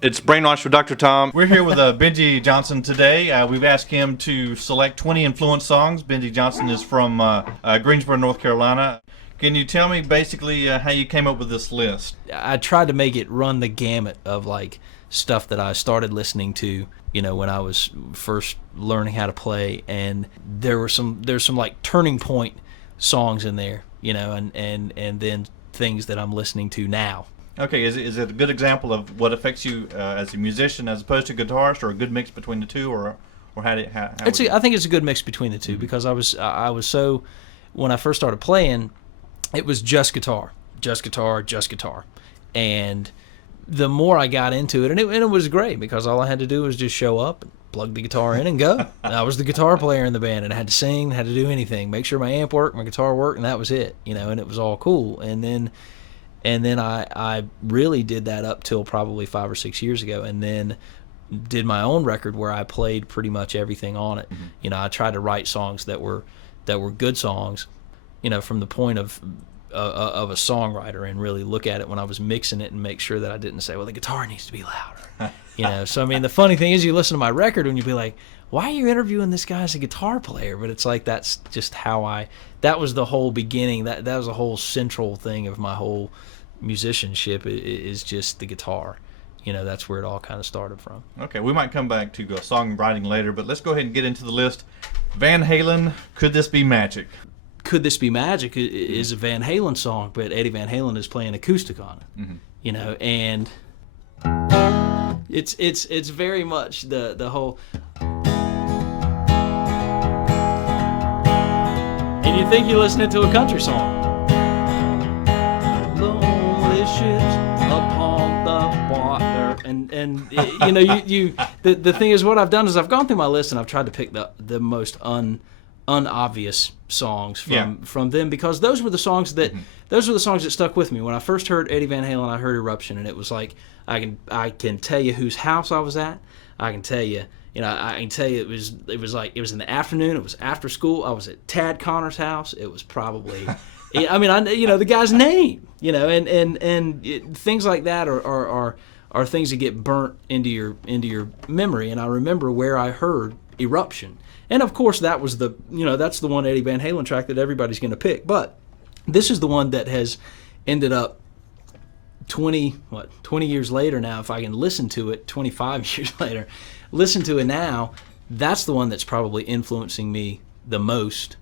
It's Brainwash with Dr. Tom. We're here with Benjy Johnson today. We've asked him to select 20 influence songs. Benjy Johnson is from Greensboro, North Carolina. Can you tell me basically how you came up with this list? I tried to make it run the gamut of like stuff that I started listening to, you know, when I was first learning how to play, and there's some like turning point songs in there, you know, and then things that I'm listening to now. Okay, is it a good example of what affects you as a musician as opposed to a guitarist, or a good mix between the two, or how I think it's a good mix between the two, because I was so, when I first started playing, it was just guitar, and the more I got into it, and it was great, because all I had to do was just show up, plug the guitar in, and go. I was the guitar player in the band, and I had to sing, had to do anything, make sure my amp worked, my guitar worked, and that was it, you know, and it was all cool. And then I really did that up till probably 5 or 6 years ago, and then did my own record where I played pretty much everything on it. Mm-hmm. You know, I tried to write songs that were good songs, you know, from the point of a songwriter, and really look at it when I was mixing it and make sure that I didn't say, well, the guitar needs to be louder. You know, so I mean, the funny thing is, you listen to my record and you'll be like, why are you interviewing this guy as a guitar player? But it's like, that's just how that was the whole beginning. That was the whole central thing of my whole musicianship, is just the guitar. You know, that's where it all kind of started from. Okay, we might come back to songwriting later, but let's go ahead and get into the list. Van Halen, Could This Be Magic? Could This Be Magic is a Van Halen song, but Eddie Van Halen is playing acoustic on it. Mm-hmm. You know, and it's very much the whole. And you think you're listening to a country song. Lonely ships upon the water, and you know, the thing is, what I've done is I've gone through my list and I've tried to pick the most unobvious songs from them, because those were the songs that stuck with me. When I first heard Eddie Van Halen, I heard Eruption, and it was like, I can tell you whose house I was at. I can tell you, I can tell you it was like, it was in the afternoon, it was after school, I was at Tad Connor's house. It was probably I mean, the guy's name, you know, and things like that are things that get burnt into your memory. And I remember where I heard Eruption. And of course, that was that's the one Eddie Van Halen track that everybody's going to pick. But this is the one that has ended up 20 years later now. If I can listen to it, 25 years later, listen to it now, that's the one that's probably influencing me the most